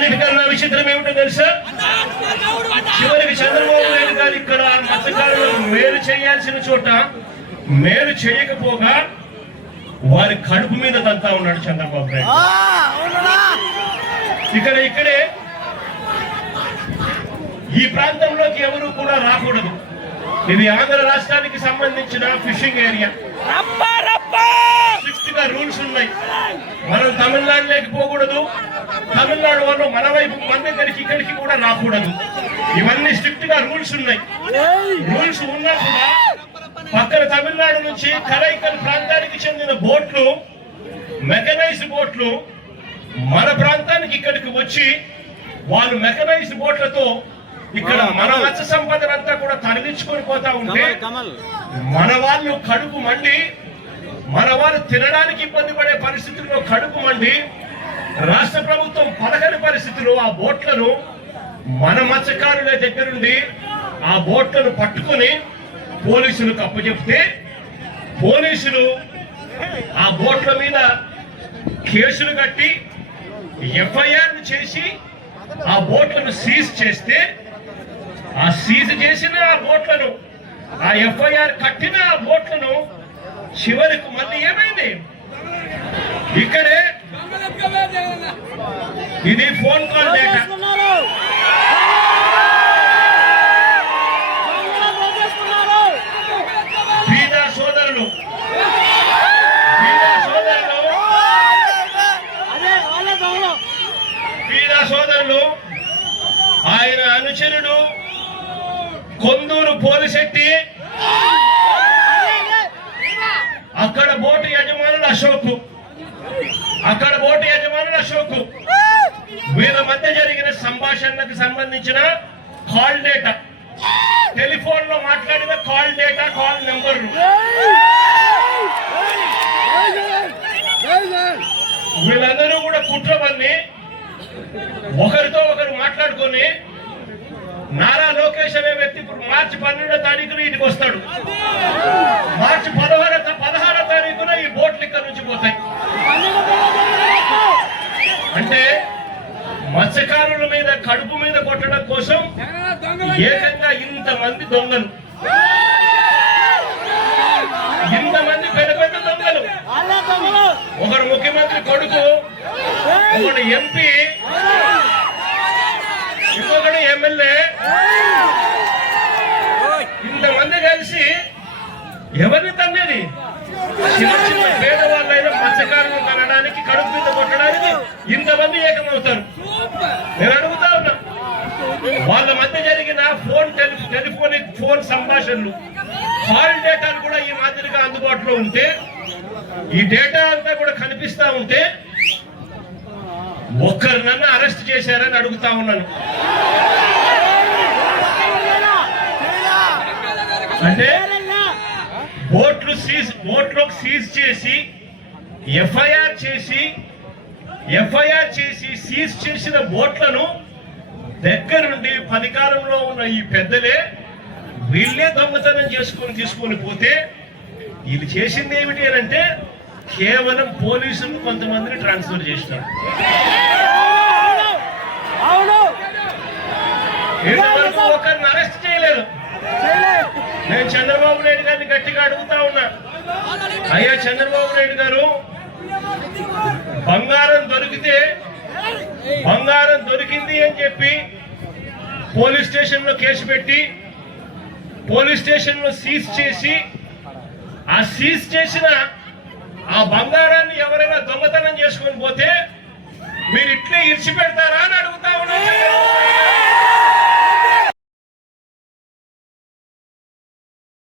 అన్నిటికన్నా విచిత్రం ఏమిటో తెలుసా? చివరికి చంద్రబాబు నాయుడు గారు ఇక్కడ మత్స్యకారులు మేలు చేయాల్సిన చోట మేలు చేయకపోగా వారి కడుపు మీద తంతా ఉన్నాడు చంద్రబాబు నాయుడు. ఇక్కడే ఈ ప్రాంతంలోకి ఎవరు కూడా రాకూడదు. ఇది ఆంధ్ర రాష్ట్రానికి సంబంధించిన ఫిషింగ్ ఏరియా. స్ట్రిక్ట్ గా రూల్స్ ఉన్నాయి. మనం తమిళనాడులోకి పోకూడదు, తమిళనాడు వాళ్ళు మన వైపు మన దగ్గరికి ఇక్కడికి కూడా రాకూడదు. ఇవన్నీ స్ట్రిక్ట్ గా రూల్స్ ఉన్నాయి. రూల్స్ ఉన్నా కూడా పక్కన తమిళనాడు నుంచి కరైకల్ ప్రాంతానికి చెందిన బోట్లు, మెకనైజ్డ్ బోట్లు మన ప్రాంతానికి ఇక్కడికి వచ్చి వాళ్ళు మెకనైజ్డ్ బోట్లతో ఇక్కడ మన మత్స్య సంపదనంతా కూడా తరలించుకొని పోతా ఉంటే మన వాళ్ళు కడుపు మండి, మన వాళ్ళు తినడానికి ఇబ్బంది పడే పరిస్థితుల్లో కడుపు మండి రాష్ట్ర ప్రభుత్వం పలకని పరిస్థితుల్లో ఆ బోట్లను మన మత్స్యకారుల దగ్గరుండి ఆ బోట్లను పట్టుకొని పోలీసులకు అప్పచెప్తే పోలీసులు ఆ బోట్ల మీద కేసులు కట్టి ఎఫ్ఐఆర్ చేసి ఆ బోట్లను సీజ్ చేస్తే ఆ సీజ్ చేసిన ఆ బోట్లను, ఆ ఎఫ్ఐఆర్ కట్టిన ఆ బోట్లను చివరికి మళ్ళీ ఏమైంది? ఇక్కడే ఇది ఫోన్ కాల్ డేటా. బీదా సోదరులు ఆయన అనుచరుడు కొందూరు పోలిశెట్టి, అక్కడ బోటు యజమానులు అశోక్, వీళ్ళ మధ్య జరిగిన సంభాషణకు సంబంధించిన కాల్ డేటా, టెలిఫోన్ లో మాట్లాడిన కాల్ డేటా, కాల్ నెంబర్ వీళ్ళందరూ కూడా కుట్రవన్నీ ఒకరితో ఒకరు మాట్లాడుకొని నారా లోకేష్ అనే వ్యక్తి ఇప్పుడు మార్చి 12వ తారీఖున ఇంటికి వస్తాడు. మార్చి 16వ తారీఖున ఈ బోట్లు ఇక్కడ నుంచి పోతాయి. అంటే మత్స్యకారుల మీద కడుపు మీద కొట్టడం కోసం ఏకంగా ఇంతమంది దొంగలు, ఇంతమంది పెద్ద పెద్ద దొంగలు, ఒకరు ముఖ్యమంత్రి కొడుకు, ఒకడు ఎంపీ, ఇంకొకడు ఎమ్మెల్యే, ఇంతమంది కలిసి ఎవరిని తన్నేది? చిన్న చిన్న పేదవాళ్ళైనా మత్స్యకారులు తనడానికి, కడుపు మీద కొట్టడానికి ఇంతమంది ఏకమవుతారు. నేను అడుగుతా ఉన్నా, వాళ్ళ మధ్య జరిగిన టెలిఫోనిక్ ఫోన్ సంభాషణలు, కాల్ డేటాలు కూడా ఈ మాదిరిగా అందుబాటులో ఉంటే, ఈ డేటా అంతా కూడా కనిపిస్తా ఉంటే ఒక్కరినన్నా అరెస్ట్ చేశారని అడుగుతా ఉన్నాను. అంటే బోట్లోకి సీజ్ చేసి ఎఫ్ఐఆర్ చేసి సీజ్ చేసిన బోట్లను దగ్గరుండి అధికారంలో ఉన్న ఈ పెద్దలే వీళ్ళే దొంగతనం తీసుకొని పోతే వీళ్ళు చేసింది ఏమిటి అని అంటే కేవలం పోలీసులు కొంతమందిని ట్రాన్స్ఫర్ చేసినారు. ఇంతవరకు ఒకరిని అరెస్ట్ చేయలేదు. నేను చంద్రబాబు నాయుడు గారిని గట్టిగా అడుగుతా ఉన్నా, అయ్యా చంద్రబాబు నాయుడు గారు, బంగారం దొరికింది అని చెప్పి పోలీస్ స్టేషన్ లో కేసు పెట్టి పోలీస్ స్టేషన్ లో సీజ్ చేసి ఆ సీజ్ చేసిన ఆ బంగారాన్ని ఎవరైనా దొంగతనం చేసుకొని పోతే మీరు ఇట్లే ఇడిచిపెడతారా